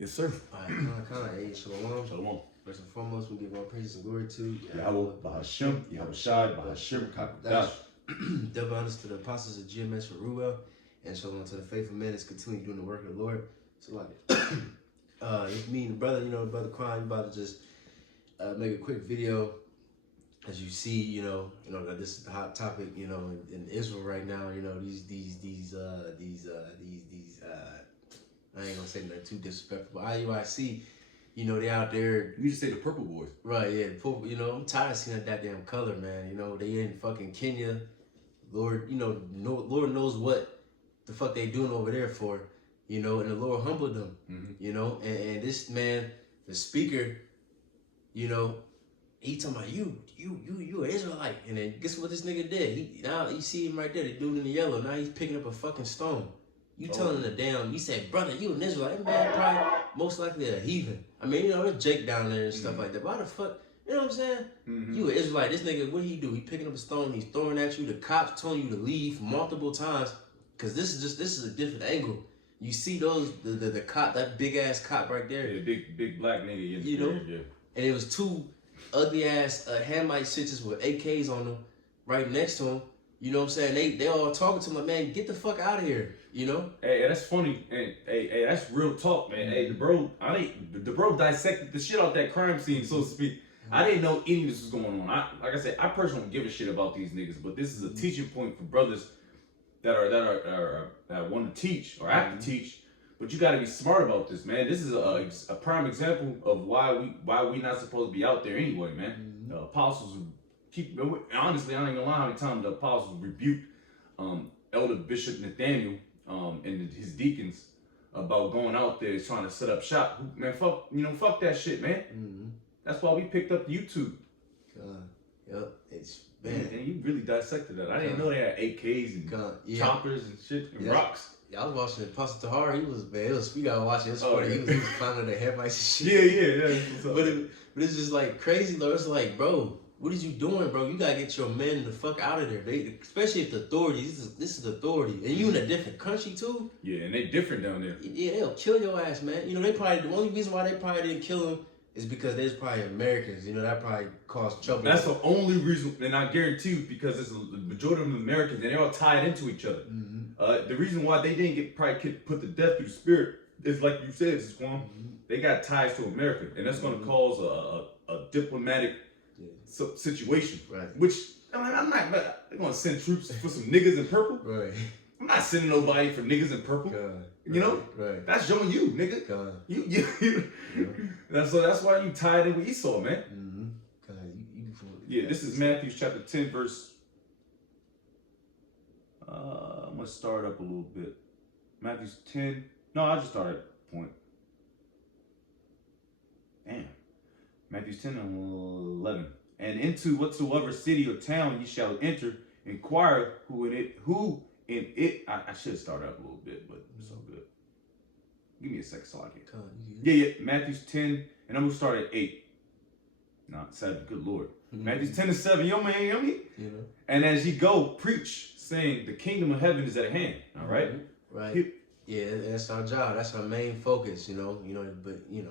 Yes, sir. All right, hey, shalom. Shalom. First and foremost, we give all praise and glory to Yahweh, Bahashim, Yahweh Shai, Bahashim, Kakadash. Double honors to the apostles of GMS for Ruel, and shalom to the faithful men that's continuing doing the work of the Lord. So, it's me and the brother, Brother Crime, about to just make a quick video. As you see, that this is the hot topic, in Israel right now. These I ain't gonna say nothing too disrespectful, but IUIC, they out there. You just say the purple boys. Right, yeah, the purple, I'm tired of seeing that damn color, man. They in fucking Kenya. Lord, Lord knows what the fuck they doing over there for, and the Lord humbled them, and this man, the speaker, he talking about you an Israelite, and then guess what this nigga did? Now you see him right there, the dude in the yellow. Now he's picking up a fucking stone. You telling the damn, you said, brother, you an Israelite. That man probably most likely a heathen. I mean, there's Jake down there and stuff like that. Why the fuck, you know what I'm saying? You an Israelite. This nigga, what he do? He picking up a stone, he's throwing at you. The cops telling you to leave multiple times, because this is a different angle. You see those, the cop, that big ass cop right there. Yeah, big black nigga. Yeah. And it was two ugly ass Hamite bitches with AKs on them right next to him. You know what I'm saying? They all talking to him like, man, get the fuck out of here. Hey, that's funny. And hey, that's real talk, man. Hey, the bro dissected the shit out that crime scene, so to speak. I didn't know any of this was going on. Like I said, I personally don't give a shit about these niggas, but this is a teaching point for brothers that want to teach or have to teach. But you got to be smart about this, man. This is a prime example of why we not supposed to be out there anyway, man. The apostles honestly, I don't even know how many times the apostles rebuked Elder Bishop Nathaniel and his deacons about going out there trying to set up shop. Man, fuck that shit, man. That's why we picked up YouTube. Yep, it's man. And you really dissected that. I didn't know they had AKs and choppers and shit and rocks. Yeah, I was watching Pastor Tahar. We gotta watch it. It's funny. He was climbing the headlights and shit. Yeah. But it's just like crazy though. It's like, bro, what is you doing, bro? You gotta get your men the fuck out of there. Especially if the authorities, this is authority, and you in a different country too. Yeah, and they different down there. Yeah, they'll kill your ass, man. They probably, the only reason why they probably didn't kill him is because there's probably Americans. That probably caused trouble. That's the only reason, and I guarantee you, because it's the majority of them Americans, and they're all tied into each other. The reason why they didn't probably put to death through the spirit is, like you said, Squam, they got ties to America, and that's going to cause a diplomatic situation. Right. Which, I'm not going to send troops for some niggas in purple. Right. I'm not sending nobody for niggas in purple. Right. That's showing you, nigga. God. That's why you tied in with Esau, man. This is Matthew chapter 10, verse. I'm gonna start up a little bit. Matthew 10. No, I'll just start at point. Damn. Matthew 10 and 11. And into whatsoever city or town ye shall enter, inquire who in it. I should start up a little bit, but it's all good. Give me a second so I can. Yeah. Matthew 10, and I'm gonna start at 8. Not 7. Good Lord. Matthew 10 and 7. Yo, man, yummy. And as ye go, preach, saying, the kingdom of heaven is at hand. All right. Right. Yeah, that's our job. That's our main focus. But you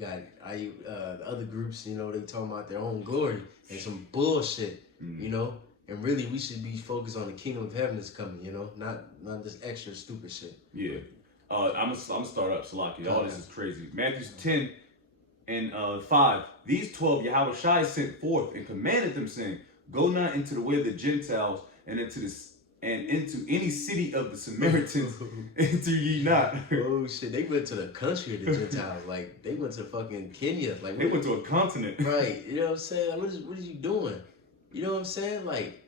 got the other groups. They talking about their own glory and some bullshit. And really, we should be focused on the kingdom of heaven that's coming, not this extra stupid shit. Yeah. I'm gonna start up, Salaki. All this is crazy. Matthew 10 and 5. These 12 Yahweh Shai sent forth and commanded them, saying, go not into the way of the Gentiles and into any city of the Samaritans enter ye not. Oh shit, they went to the country of the Gentiles. Like they went to fucking Kenya. Like they went to a continent. Right. You know what I'm saying? Like, what is you doing? You know what I'm saying? Like,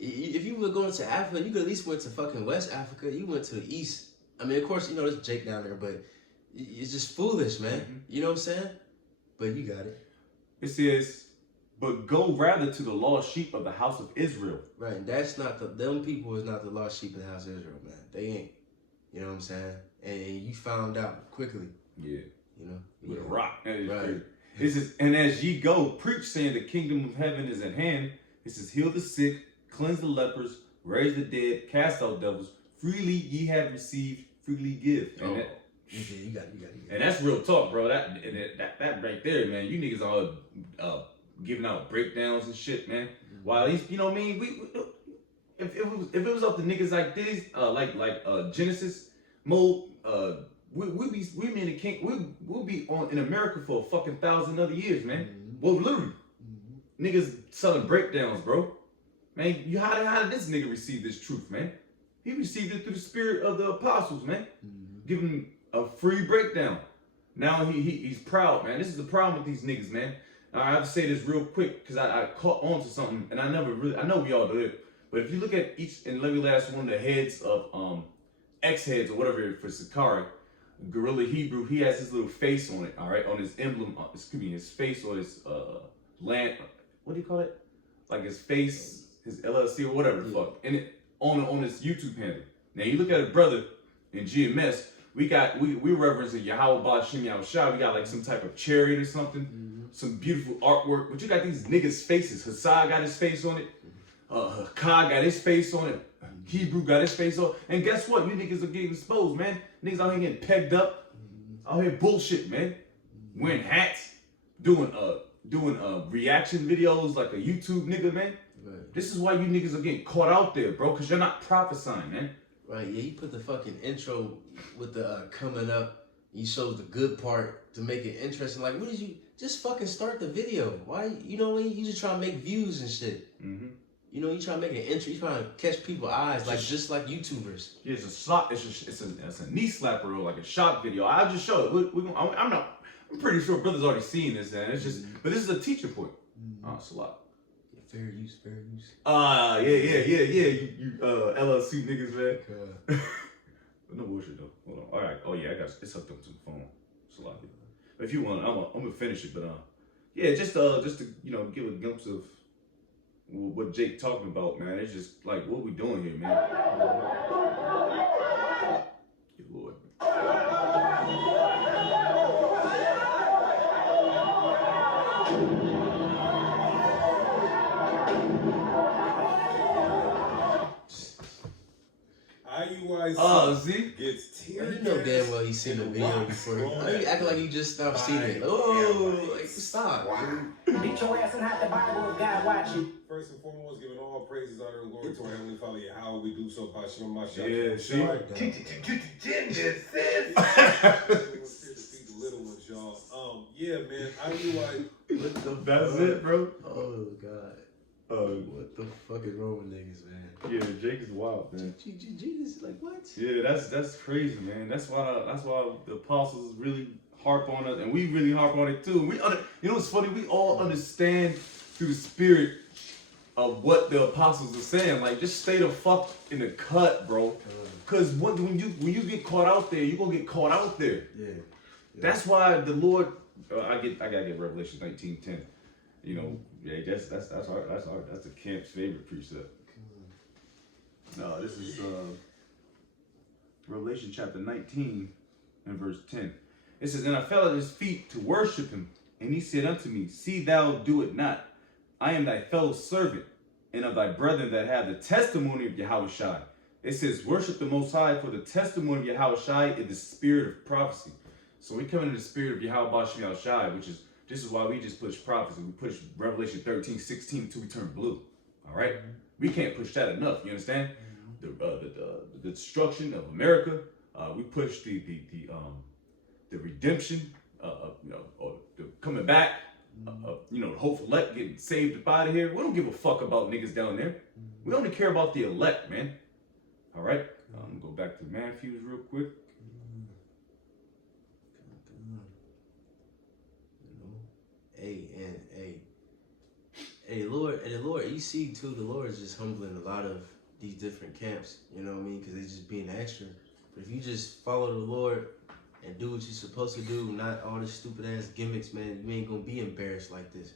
if you were going to Africa, you could at least went to fucking West Africa. You went to the East. I mean, of course, there's Jake down there, but it's just foolish, man. You know what I'm saying? But you got it. It says, but go rather to the lost sheep of the house of Israel. Right. And that's not them people is not the lost sheep of the house of Israel, man. They ain't. You know what I'm saying? And you found out quickly. Yeah. With a rock. Right. It says, and as ye go, preach, saying the kingdom of heaven is at hand. It says, heal the sick, cleanse the lepers, raise the dead, cast out devils. Freely ye have received, freely give. And You got it. And that's real talk, bro. That right there, man. You niggas all giving out breakdowns and shit, man. While at least, you know what I mean? We if it was up to niggas like this, like Genesis mode, we'll be in America for a fucking 1,000 other years, man. Well, literally, niggas selling breakdowns, bro. Man, how did this nigga receive this truth, man? He received it through the spirit of the apostles, man. Give him a free breakdown. Now he's proud, man. This is the problem with these niggas, man. Now, I have to say this real quick because I caught on to something, and I know we all do it. But if you look at each and every last one of the heads of X-heads or whatever for Sakari, Gorilla Hebrew, he has his little face on it, all right, on his emblem, his face or his land, what do you call it? Like his face, his LLC or whatever the fuck, and it on his YouTube handle. Now you look at a brother in GMS, we reverencing Yahweh Ba'Shem Yahushua. We got like some type of chariot or something, some beautiful artwork. But you got these niggas' faces. Hassad got his face on it. Hakad got his face on it. Hebrew got his face on. And guess what? You niggas are getting exposed, man. Niggas out here getting pegged up. Out here bullshit, man. Wearing hats, doing reaction videos like a YouTube nigga, man. Right. This is why you niggas are getting caught out there, bro, because you're not prophesying, man. Right, yeah, you put the fucking intro with the coming up, you show the good part to make it interesting. Like, what did you, just fucking start the video. Why, you know what I mean? You just try to make views and shit. You know, you try to make an entry, you trying to catch people's eyes, like just like YouTubers. Yeah, it's a slap, it's a knee slapper or like a shock video. I'll just show it. I'm pretty sure brother's already seen this, and it's just, but this is a teacher point. Oh, it's a lot. Fair use. Yeah. You LLC niggas, man. No bullshit though. Hold on. All right. Oh yeah, it's hooked up to the phone. It's a lot. But if you want, I'm gonna finish it. But yeah, just to give a glimpse of what Jake talking about, man. It's just like what we doing here, man. Good Lord. IUIC gets tear You know damn well he's seen the video before. Why you acting like you just stopped seeing it? Oh, like stop. Beat your ass and have the Bible if God watch you. First and foremost, giving all praises, honor, and glory to our Heavenly Father, how we do so by Shem Mashiach. Yeah, see? The little ones, y'all. Yeah, man. IUI. That's it, bro. Oh God. What the fuck is wrong with niggas, man? Yeah, Jake is wild, man. Jesus, like what? Yeah, that's crazy, man. That's why the apostles really harp on us, and we really harp on it too. You know what's funny? We all understand through the spirit of what the apostles are saying. Like, just stay the fuck in the cut, bro. Cause when you get caught out there, you gonna get caught out there. Yeah. That's why the Lord. I gotta get Revelation 19:10. You know, yeah, that's the camp's favorite precept. No, this is Revelation chapter 19 and verse 10. It says, "And I fell at his feet to worship him, and he said unto me, See thou do it not. I am thy fellow servant, and of thy brethren that have the testimony of Yahushua." It says, worship the Most High, for the testimony of Yahushua is the spirit of prophecy. So we come into the spirit of Yahweh Ba'Shem Yahushua, this is why we just push prophecy. We push Revelation 13:16 until we turn blue. All right? We can't push that enough. You understand? The destruction of America. We push the redemption. Or the coming back. The hopeful elect getting saved up out of here. We don't give a fuck about niggas down there. We only care about the elect, man. All right. I'm gonna go back to Matthews real quick. Hey, the Lord, you see too, the Lord is just humbling a lot of these different camps, you know what I mean? Because they just being extra. But if you just follow the Lord and do what you're supposed to do, not all this stupid ass gimmicks, man, you ain't gonna be embarrassed like this.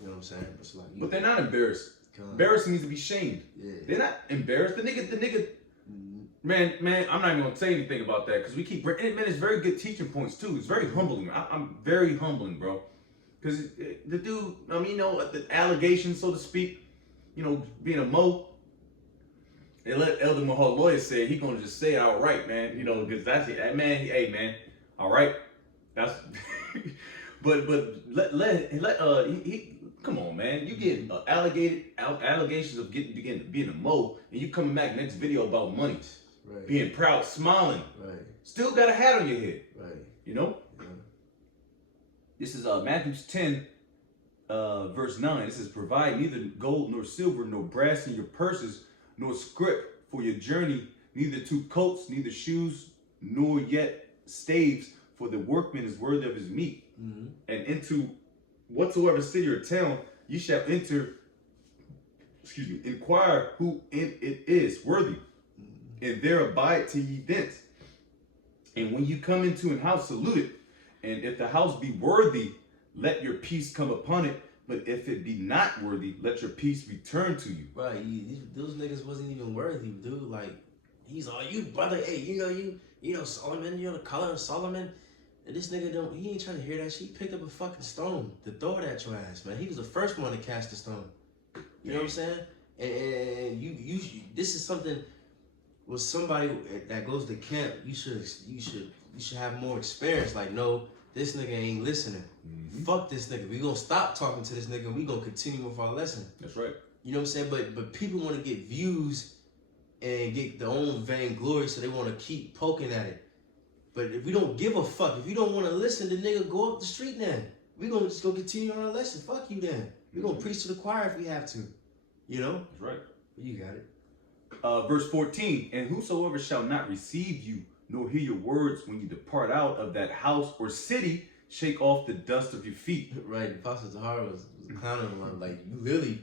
You know what I'm saying? It's like, but they're not embarrassed. Embarrassing needs to be shamed. Yeah. They're not embarrassed. The nigga. Man, I'm not even gonna say anything about that because we keep. Man, it's very good teaching points too. It's very humbling. I'm very humbling, bro. Because the dude, the allegations, so to speak, being a mo, And let Elder Mahal lawyer say he gonna just say it outright, man. You know, because that's it. That man, hey man, all right. That's but he come on, man. You get allegations of being a mo, and you coming back next video about money, Right. being proud, smiling, Right. still got a hat on your head, Right. you know. Yeah. This is Matthew 10, verse 9. It says, "Provide neither gold nor silver nor brass in your purses, nor scrip for your journey, neither 2 coats, neither shoes, nor yet staves, for the workman is worthy of his meat. Mm-hmm. And into whatsoever city or town ye shall enter, inquire who in it is worthy, and there abide till ye thence. And when you come into an house, salute it. And if the house be worthy, let your peace come upon it. But if it be not worthy, let your peace return to you." Right. Those niggas wasn't even worthy, dude. Like, he's all, you brother, hey, you know Solomon, you know the color of Solomon. And this nigga he ain't trying to hear that shit. He picked up a fucking stone to throw it at your ass, man. He was the first one to cast the stone. You know what I'm saying? And you this is something with somebody that goes to camp, you should have more experience. Like, no, this nigga ain't listening. Mm-hmm. Fuck this nigga. We gonna stop talking to this nigga and we gonna continue with our lesson. That's right. You know what I'm saying? But people want to get views and get their own vainglory, so they want to keep poking at it. But if we don't give a fuck, if you don't want to listen, the nigga go up the street then. We gonna just go continue on our lesson. Fuck you then. We gonna preach to the choir if we have to. You know? That's right. You got it. Verse 14, "And whosoever shall not receive you, nor hear your words when you depart out of that house or city, shake off the dust of your feet." Right. The Apostle Tahara was clowning him. Like, you really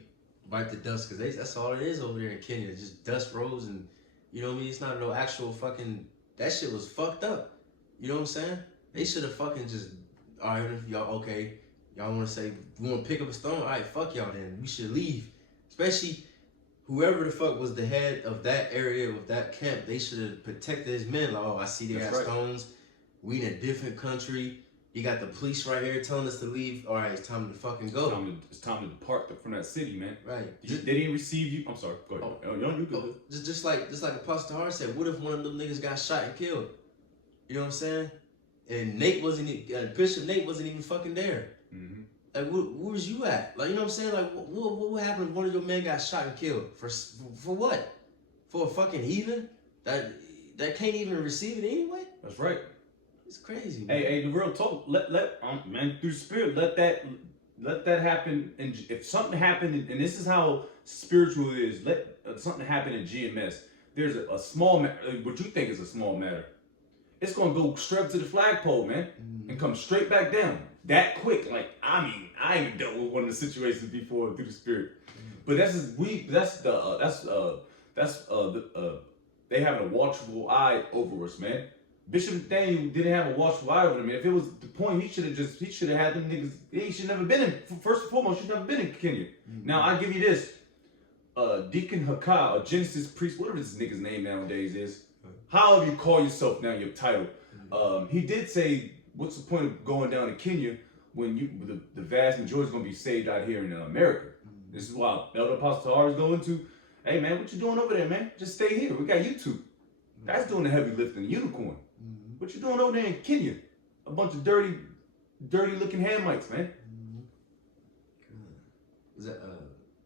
wipe the dust, because that's all it is over there in Kenya. Just dust rose, and you know what I mean? It's not no actual fucking, that shit was fucked up. You know what I'm saying? They should have fucking just, all right, y'all, okay, y'all want to say, we want to pick up a stone? All right, fuck y'all then. We should leave. Especially whoever the fuck was the head of that area, of that camp, they should have protected his men. Like, oh, I see they got stones. We in a different country. You got the police right here telling us to leave. All right, it's time to fucking go. It's time to depart from that city, man. Right. They didn't receive you. I'm sorry. Go ahead. You good. Just like Apostle Tahara said, what if one of them niggas got shot and killed? You know what I'm saying? And Bishop Nate wasn't even fucking there. Mm-hmm. Like, where was you at? Like, you know what I'm saying? Like, what would happen if one of your men got shot and killed? For what? For a fucking heathen that can't even receive it anyway? That's right. It's crazy, man. Hey, the real talk. Let man, through the Spirit, let that happen. And if something happened, and this is how spiritual it is, let something happen in GMS. There's a small matter. What you think is a small matter, it's gonna go straight up to the flagpole, man, and come straight back down that quick. Like, I mean, I ain't dealt with one of the situations before through the Spirit, but they have a watchful eye over us, man. Bishop Nathaniel didn't have a watchful eye over them. If it was the point, he should have had them niggas. He should never been in. First and foremost, should never been in Kenya. Mm-hmm. Now I give you this, Deacon Hakah, a Genesis priest, whatever this nigga's name nowadays is. However you call yourself now, your title. He did say, what's the point of going down to Kenya when the vast majority is going to be saved out here in America? This is why Elder Apostle Tahara is going to, hey man, what you doing over there, man? Just stay here. We got YouTube. That's doing the heavy lifting. Unicorn. What you doing over there in Kenya? A bunch of dirty looking Hamites, man. Is that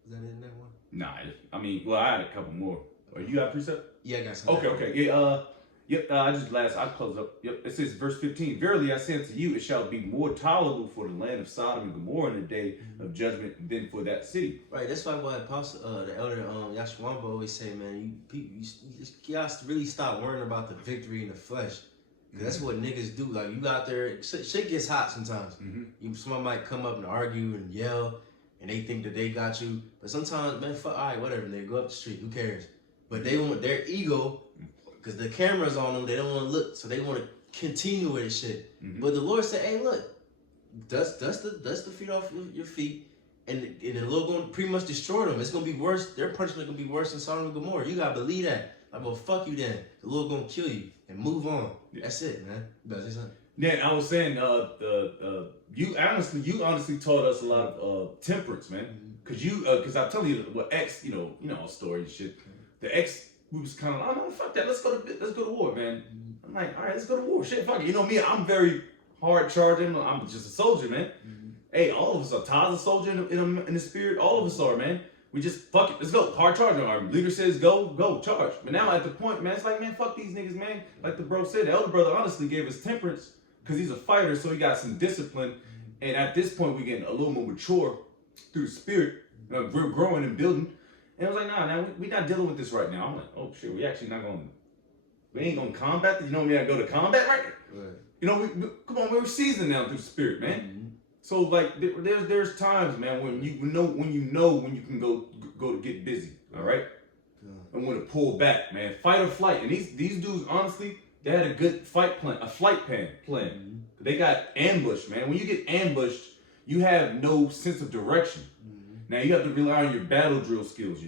in that one? Nah, I mean, well, I had a couple more. You got a precept? Yeah, I got some. Okay. Yeah, I close up. Yep, it says verse 15. "Verily I say unto you, it shall be more tolerable for the land of Sodom and Gomorrah in the day of judgment than for that city." Right, that's why Apostle, the elder Yashwamba always say, man, you gotta really stop worrying about the victory in the flesh. Cause that's what niggas do. Like, you out there, shit gets hot sometimes. Somebody might come up and argue and yell, and they think that they got you. But sometimes, man, fuck, all right, whatever. They go up the street, who cares? But they want their ego, because the camera's on them, they don't want to look, so they want to continue with this shit. But the Lord said, hey, look, dust the feet off your feet, and the Lord going to pretty much destroy them. It's going to be worse. Their punishment going to be worse than Sodom and Gomorrah. You got to believe that. Like, well, fuck you then. The Lord going to kill you and move on. That's it, man. You better say something. Yeah, I was saying, you honestly taught us a lot of temperance, man. Because I'm telling you, what X, you know, our story and shit. The X we was kind of like, oh, fuck that, let's go to war, man. I'm like, all right, let's go to war. Shit, fuck it. You know me, I'm very hard charging. I'm just a soldier, man. Hey, all of us are. Todd's a soldier in the spirit. All of us are, man. We just, fuck it, let's go. Hard charging. Our leader says go, charge. But now at the point, man, it's like, man, fuck these niggas, man. Like the bro said, the elder brother honestly gave us temperance because he's a fighter, so he got some discipline. And at this point, we're getting a little more mature through the spirit. We're growing and building. And I was like, nah, we're not dealing with this right now. I'm like, oh shit, we actually not going to, we ain't going to combat. You know, we got to go to combat right now. Right. You know, come on, we're seasoned now through the spirit, man. So like, there's times, man, when you know when you can go to get busy, all right, and when to pull back, man, fight or flight. And these dudes, honestly, they had a good flight plan. They got ambushed, man. When you get ambushed, you have no sense of direction. Now you have to rely on your battle drill skills,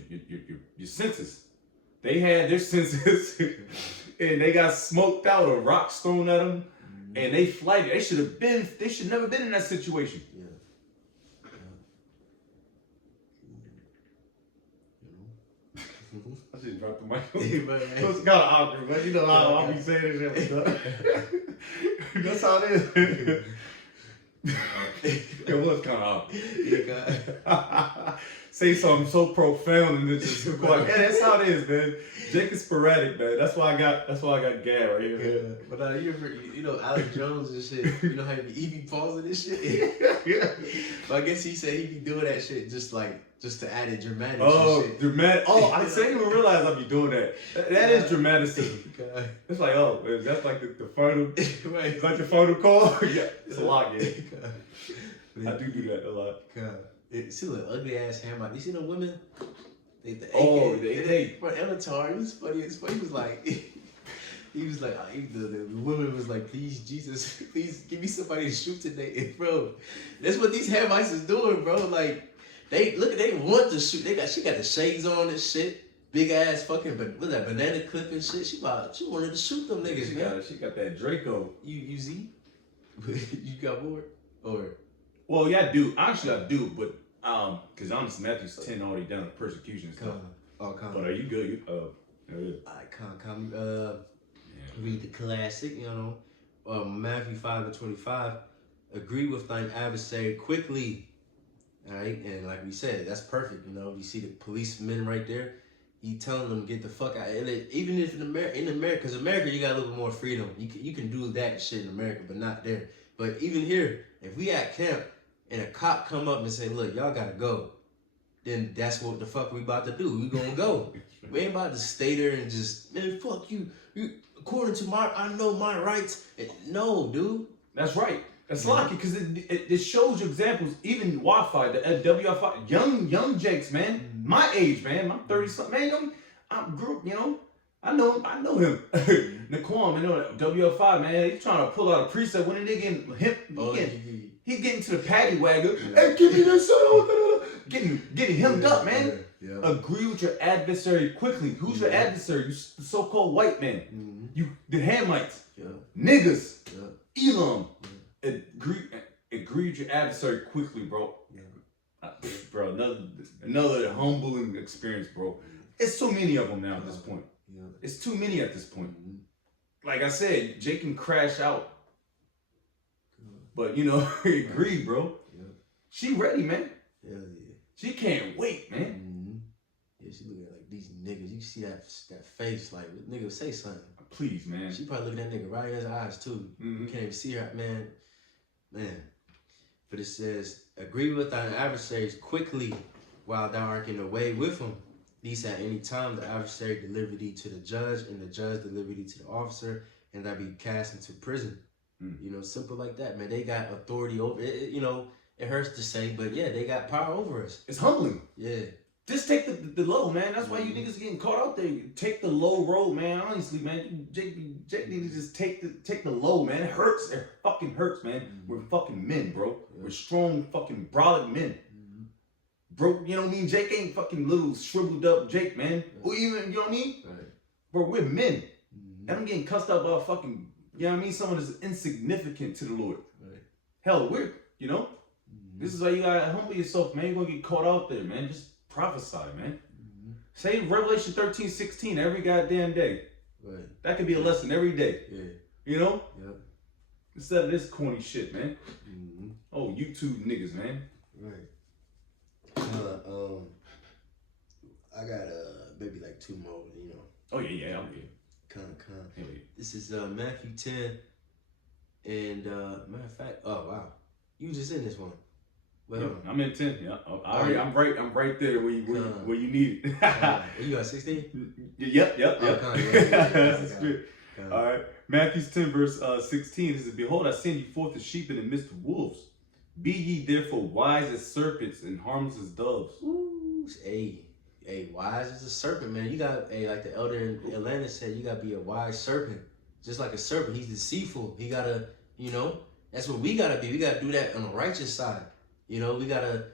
your senses. They had their senses, and they got smoked out or rocks thrown at them. And they flighted. They should never been in that situation. I just dropped the mic. It was kind of awkward, but you know how I'll be saying this shit. That's how it is. It was kind of awkward. Say something so profound and it's just quiet. Yeah, that's how it is, man. Jake is sporadic, man. That's why I got Gad right here. Yeah. But you know Alex Jones and shit. You know how he be pausing this shit. But I guess he said he be doing that shit just to add it dramatic. Oh, shit. dramatic. Oh, I didn't even realize I'd be doing that. That is dramaticism. It's like, oh, that's like the final. Right. It's like the final call. Yeah, it's a lot, yeah. I do that a lot. God. See the ugly ass hammer. You see the women? They for Elatar. He was funny. He was like, the woman was like, please Jesus, please give me somebody to shoot today, and bro. That's what these Hamites is doing, bro. Like they want to shoot. She got the shades on and shit. Big ass fucking, what's that, banana clip and shit. She wanted to shoot them niggas, man. She got that Draco. You see? You got bored or? Well, yeah, I do. Actually, I do, but because honestly, Matthew's 10 already down to persecution and stuff. But are you good? Read the classic, you know. Matthew 5:25. Agree with thine adversary quickly. All right, and like we said, that's perfect. You know, you see the policemen right there. He telling them get the fuck out. Even if in America, because America you got a little bit more freedom. You can do that shit in America, but not there. But even here, if we at camp and a cop come up and say, look, y'all gotta go, then that's what the fuck we about to do. We gonna go. We ain't about to stay there and just, man, fuck you. According to I know my rights. No, dude. That's right. That's lucky because it shows you examples. Even Wi-Fi, the WFI, young Jakes, man, my age, man, I'm 30-something, man. I grew up, you know. I know him. Naquan, man, WFI, man, he's trying to pull out a precept when they getting him. He's getting to the paddy wagon. Hey, give me this. Getting hemmed up, man. Yeah. Agree with your adversary quickly. Who's your adversary? You the so-called white man. You the Hamites. Niggas. Elam. Agree with your adversary quickly, bro. Bro, another humbling experience, bro. It's too many of them now at this point. It's too many at this point. Like I said, Jake can crash out. But, you know, agree, bro. She ready, man. Hell yeah. She can't wait, man. Yeah, she looking like these niggas. You see that face, like, nigga, say something. Please, man. She probably looking at that nigga right in his eyes, too. You can't even see her, man. But it says, agree with thine adversaries quickly while thou art in the way with them. These at any time the adversary deliver thee to the judge, and the judge deliver thee to the officer, and thou be cast into prison. You know, simple like that, man. They got authority over it. You know, it hurts to say, but yeah, they got power over us. It's humbling. Yeah. Just take the low, man. That's why you niggas getting caught out there. Take the low road, man. Honestly, man. Jake need to just take the low, man. It hurts. It fucking hurts, man. We're fucking men, bro. We're strong fucking brolic men. Bro, you know what I mean? Jake ain't fucking little shriveled up Jake, man. Or even, you know what I mean? Right. Bro, we're men. And I'm getting cussed out by fucking, you know what I mean? Someone that's insignificant to the Lord. Right. Hell, we're, you know? This is why you gotta humble yourself, man. You're gonna get caught out there, man. Just prophesy, man. Say Revelation 13:16 every goddamn day. Right. That could be a lesson every day. Yeah. You know? Yep. Instead of this corny shit, man. Mm-hmm. Oh, YouTube niggas, man. Right. I got maybe like 2 more, you know. Oh yeah, I'm here. Con. Yeah. This is Matthew 10, and matter of fact, oh wow, you was just in this one. Well, I'm in 10. Yeah, I'm right there where you need it. You got 16? Yep. That's good. All right, Matthew 10 verse 16. It says, "Behold, I send you forth as sheep in the midst of wolves. Be ye therefore wise as serpents and harmless as doves." Ooh, hey, wise as a serpent, man. You got, like the elder in Atlanta said, you gotta be a wise serpent. Just like a serpent, he's deceitful. He gotta, you know, that's what we gotta be. We gotta do that on the righteous side. You know, we gotta.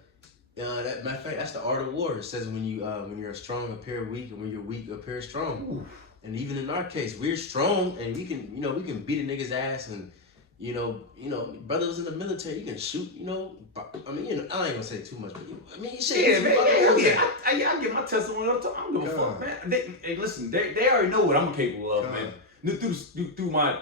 That matter of fact, that's the art of war. It says when you're strong, appear weak, and when you're weak, appear strong. Ooh. And even in our case, we're strong, and we can beat a nigga's ass, and you know, brothers in the military, you can shoot. You know, I mean, I ain't gonna say too much, but shit. Yeah, man. I get my testimony up to. I don't give a fuck, man. Hey, listen, they already know what I'm capable of, man. Through my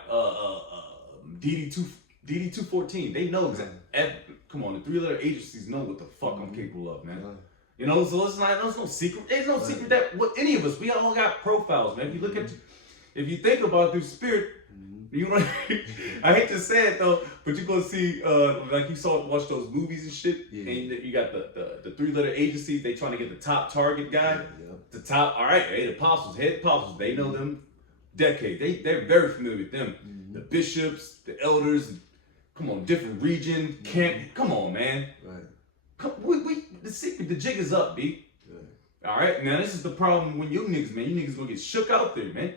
DD214, they know exactly. Come on, the 3-letter agencies know what the fuck I'm capable of, man. You know, so it's not. There's no secret. There's no secret that what any of us. We all got profiles, man. If you look at, if you think about it through spirit, you know. I hate to say it though, but you're gonna see, like you watch those movies and shit, and you got the 3-letter agencies. They trying to get the top target guy, the top. All right, hey, the apostles, head apostles. They know them decades. They're very familiar with them. The bishops, the elders. Come on, different region, camp. Come on, man. Right. The secret, the jig is up, B. Right. All right, now this is the problem when you niggas, man. You niggas gonna get shook out there, man.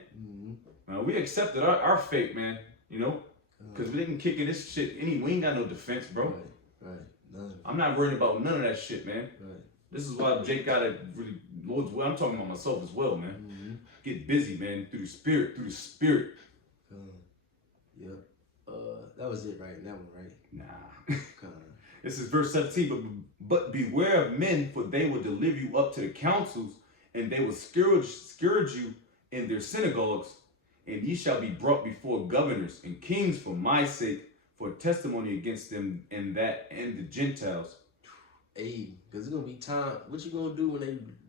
We accepted our fate, man. You know, because we didn't kick in this shit. We ain't got no defense, bro. Right. None. I'm not worried about none of that shit, man. Right. This is why Jake gotta really, Lord's will. I'm talking about myself as well, man. Get busy, man. Through the spirit. Yep. That was it, right? That one, right? Nah. This is verse 17. But beware of men, for they will deliver you up to the councils, and they will scourge you in their synagogues, and ye shall be brought before governors and kings for my sake, for testimony against them and the Gentiles. Hey, because it's gonna be time. What you gonna do when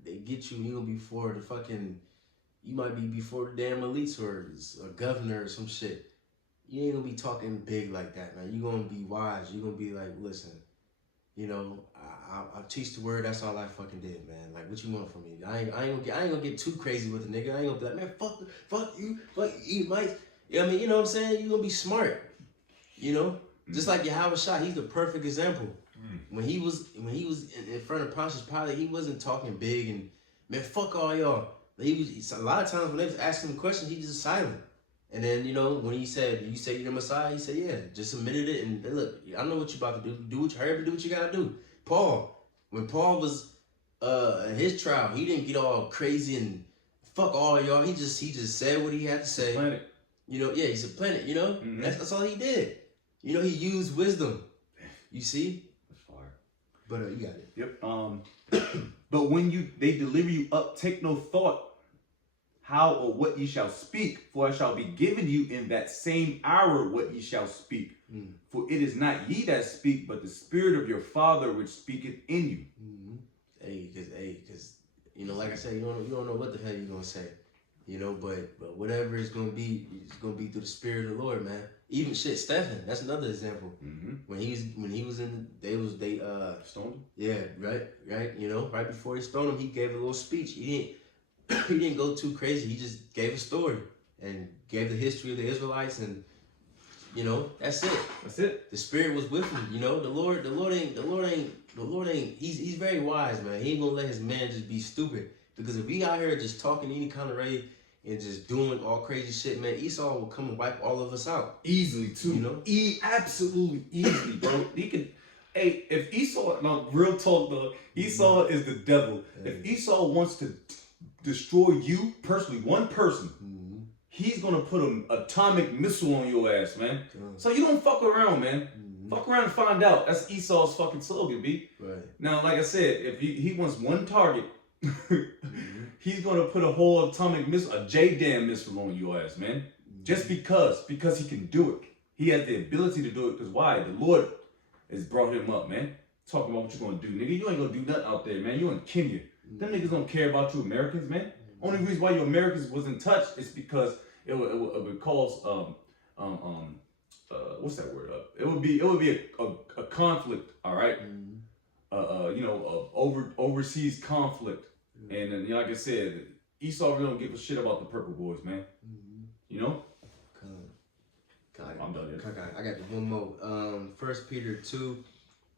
they get you? You gonna be before the fucking. You might be before the damn elites or a governor or some shit. You ain't gonna be talking big like that, man. You gonna be wise. You gonna be like, listen, you know, I teach the word. That's all I fucking did, man. Like, what you want from me? I ain't gonna get too crazy with a nigga. I ain't gonna be like, man, fuck you, Mike. Yeah, I mean, you know what I'm saying? You gonna be smart. You know, just like Yahweh Shah, he's the perfect example. When he was in front of Pontius Pilate, he wasn't talking big and man, fuck all y'all. A lot of times when they was asking him questions, he just silent. And then, you know, when he said, you say you're the Messiah, he said, yeah, just admitted it. And look, I know what you're about to do. Do what you gotta do. When Paul was in his trial, he didn't get all crazy and fuck all y'all. He just said what he had to say. Planet. You know, yeah, he's a planet, you know? That's all he did. You know, he used wisdom. You see? That's fire. But you got it. Yep. But when they deliver you up, take no thought how or what ye shall speak, for it shall be given you in that same hour what ye shall speak. For it is not ye that speak, but the Spirit of your Father which speaketh in you. Hey, cause you know, like I said, you don't know what the hell you're gonna say, you know, but whatever it's gonna be through the Spirit of the Lord, man. Even shit, Stephen, that's another example. When he was in, they stoned him. Yeah, right. You know, right before he stoned him, he gave a little speech. He didn't go too crazy. He just gave a story and gave the history of the Israelites, and you know, that's it. That's it. The Spirit was with him. You know, the Lord ain't. He's very wise, man. He ain't gonna let his man just be stupid. Because if we out here just talking any kind of way and just doing all crazy shit, man, Esau will come and wipe all of us out easily too. You know, absolutely easily, bro. He can. Hey, if Esau, no, real talk though, Esau is the devil. If Esau wants to destroy you personally, one person, he's gonna put an atomic missile on your ass, man. So you don't fuck around, man. Fuck around and find out. That's Esau's fucking slogan, B. Right. Now, like I said, if he wants one target, he's gonna put a whole atomic missile, a J-damn missile on your ass, man. Just because he can do it. He has the ability to do it. Because why? The Lord has brought him up, man. Talking about what you gonna do, nigga. You ain't gonna do nothing out there, man. You in Kenya. Them niggas don't care about you Americans, man. Only reason why you Americans wasn't touched is because it would cause what's that word up? It would be a conflict, all right? You know, overseas conflict. And then, you know, like I said, Esau really don't give a shit about the purple boys, man. You know? I'm done. I got one more. 1 Peter 2,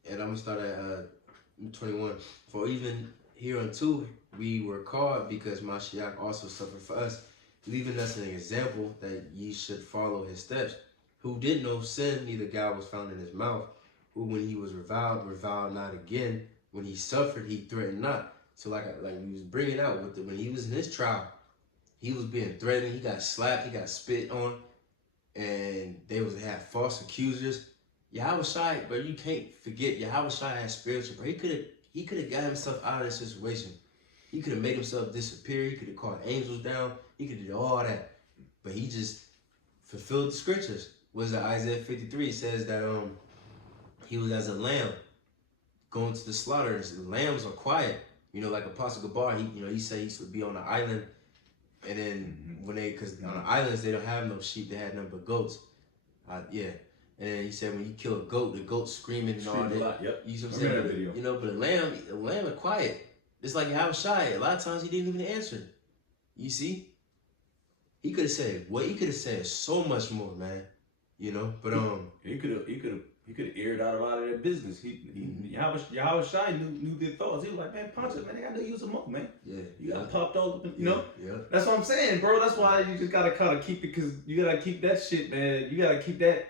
and I'm gonna start at 21. For even hereunto we were called, because Mashiach also suffered for us, leaving us an example that ye should follow his steps, who did no sin, neither God was found in his mouth, who when he was reviled not again, when he suffered, he threatened not. So like we was bringing out with when he was in his trial, he was being threatened, he got slapped, he got spit on, and they had false accusers. Yahweh Shai, but you can't forget Yahweh Shai had spiritual, bro. He could have got himself out of this situation. He could have made himself disappear. He could have called angels down. He could have did all that, but he just fulfilled the scriptures. Was it Isaiah 53? It says that he was as a lamb going to the slaughter. The lambs are quiet, you know, like Apostle Gabar. He said he used to be on an island. And then because on the islands, they don't have no sheep, they had nothing but goats. Yeah. And then he said when you kill a goat, the goat's screaming and all that. Yep. You see what I'm saying? That video. You know, but a lamb is quiet. It's like Yahweh Shai. A lot of times he didn't even answer. You see? He could have said he could have said so much more, man. You know, but he could have aired out a lot of their business. Yahweh Shai knew their thoughts. He was like, man, punch it, man. I know you was a monk, man. Yeah. You got popped all up, you know? Yeah. That's what I'm saying, bro. That's why you just gotta kind of keep it, because you gotta keep that shit, man. You gotta keep that,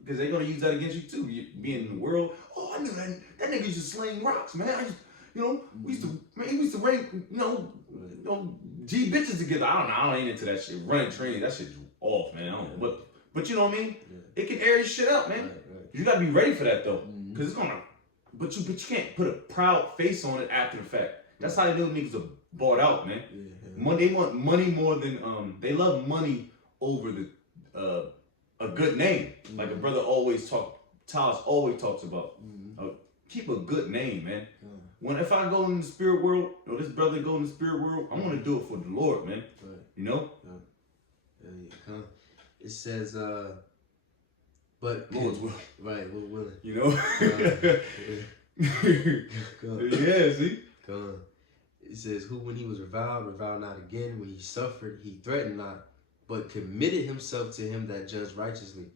because they're gonna use that against you too. You being in the world. Oh, I knew that nigga used to sling rocks, man. We used to rain, G bitches together. I ain't into that shit. Running trains, that shit's off, man. I don't know, but you know what I mean? Yeah. It can air your shit out, man. Right. You gotta be ready for that though, because it's gonna. But you can't put a proud face on it after the fact. That's how they know niggas are bought out, man. Yeah. They want money more than they love money over the a good name. Like a brother Talis always talks about. Keep a good name, man. If I go in the spirit world, or this brother go in the spirit world, I'm gonna do it for the Lord, man. Right. You know? Yeah. It says, but Lord's will. Right, Lord willing. You know? Yeah, see? Come on. It says, who when he was reviled not again. When he suffered, he threatened not, but committed himself to him that judged righteously.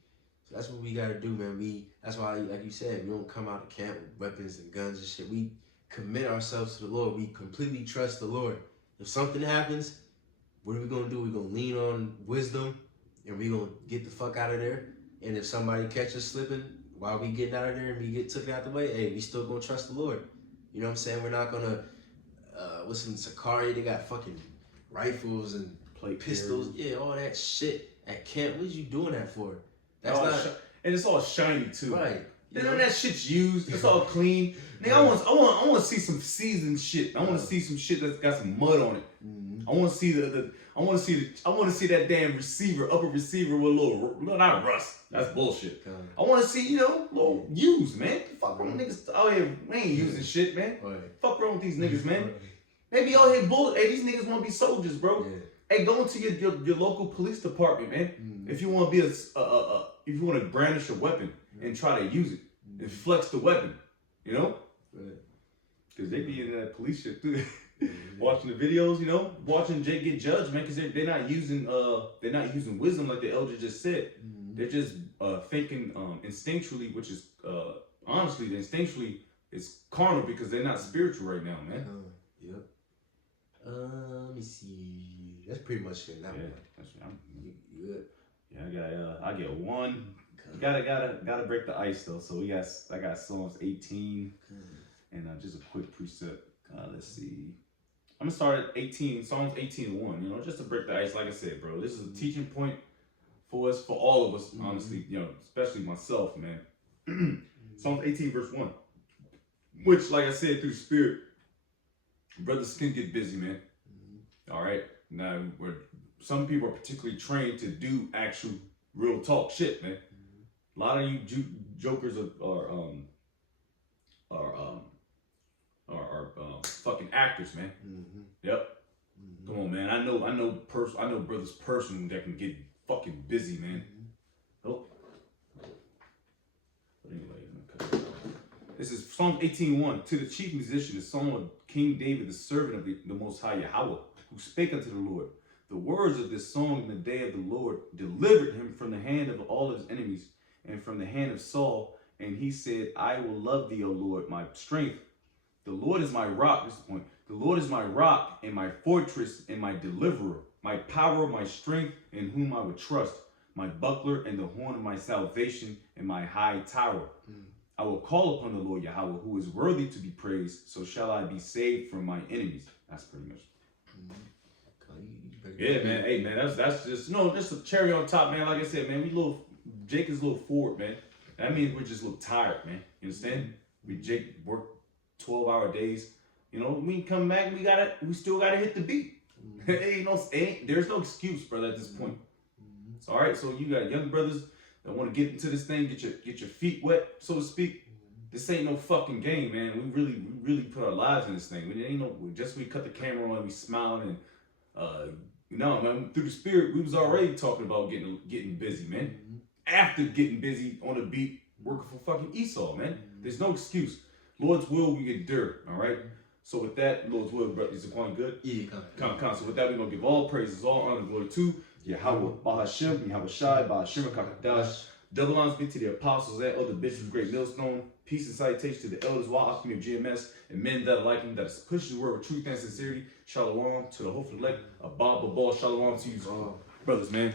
So that's what we gotta do, man. That's why, like you said, we don't come out of camp with weapons and guns and shit. We commit ourselves to the Lord. We completely trust the Lord. If something happens, what are we gonna do? We're gonna lean on wisdom, and we're gonna get the fuck out of there. And if somebody catches us slipping while we getting out of there and we get took out the way, hey, we still gonna trust the Lord. You know what I'm saying? We're not gonna with some Sakari, they got fucking rifles and pistols, all that shit at camp. What is you doing that for? That's not and it's all shiny too. Right. None of that shit's used. It's all clean. Nigga, I want to see some seasoned shit. I want to see some shit that's got some mud on it. I want to see I want to see that damn upper receiver with a little not rust. That's bullshit. I want to see, little used, man. Fuck wrong with niggas out here. We ain't using shit, man. Right. Fuck wrong with these niggas, man. They be out here bullet. Hey, these niggas want to be soldiers, bro. Yeah. Hey, go into your local police department, man. If you want to be if you want to brandish a weapon and try to use it and flex the weapon, you know, because they be in that police shit too. Watching the videos, watching Jake get judged, man, because they're not using wisdom like the elder just said. They're just thinking instinctually, which is honestly, instinctually it's carnal because they're not spiritual right now, man. Yep. Let me see. That's pretty much it. You good? Yeah, I get one. Gotta break the ice though. So I got Psalms 18 and just a quick precept. Let's see. I'm gonna start at 18, Psalms 18:1. Just to break the ice. Like I said, bro, this is a teaching point for us, for all of us, honestly. Especially myself, man. Psalms 18 verse 1, which, like I said, through the Spirit, brothers can get busy, man. All right. Now, some people are particularly trained to do actual real talk shit, man. A lot of you jokers are fucking actors, man. Yep. Come on, man. I know brothers personally that can get fucking busy, man. Oh. But anyway, this is Psalm 18:1. To the chief musician, the song of King David, the servant of the Most High Yahweh, who spake unto the Lord. The words of this song in the day of the Lord delivered him from the hand of all his enemies and from the hand of Saul. And he said, I will love thee, O Lord, my strength. The Lord is my rock. This is the point. The Lord is my rock and my fortress and my deliverer, my power, my strength, in whom I would trust, my buckler and the horn of my salvation and my high tower. I will call upon the Lord Yahweh, who is worthy to be praised. So shall I be saved from my enemies. That's pretty much. Yeah, man. Hey, man. That's just just a cherry on top, man. Like I said, man, Jake is a little forward, man. That means we're just a little tired, man. You understand? Jake worked 12-hour days. You know, we come back, we still gotta hit the beat. There's no excuse, brother, at this point. It's all right. So you got young brothers that want to get into this thing, get your feet wet, so to speak. This ain't no fucking game, man. We really put our lives in this thing. We cut the camera on, we smiling and man, through the spirit, we was already talking about getting busy, man. After getting busy on the beat, working for fucking Esau, man. There's no excuse. Lord's will, we get dirt, all right? So with that, Lord's will, brother, is it going good? Yeah, come. So with that, we're going to give all praises, all honor, and glory to Yahweh, Bahashim, Yahweh Shai, Bahashim, Kakadash. Double honors be to the apostles and other bishops of Great Millstone. Peace and salutation to the elders, Wa'akim of GMS, and men that are like him, that is pushing the word with truth and sincerity. Shalom to the hopeful elect. Abba, Shalom to you, brothers, man.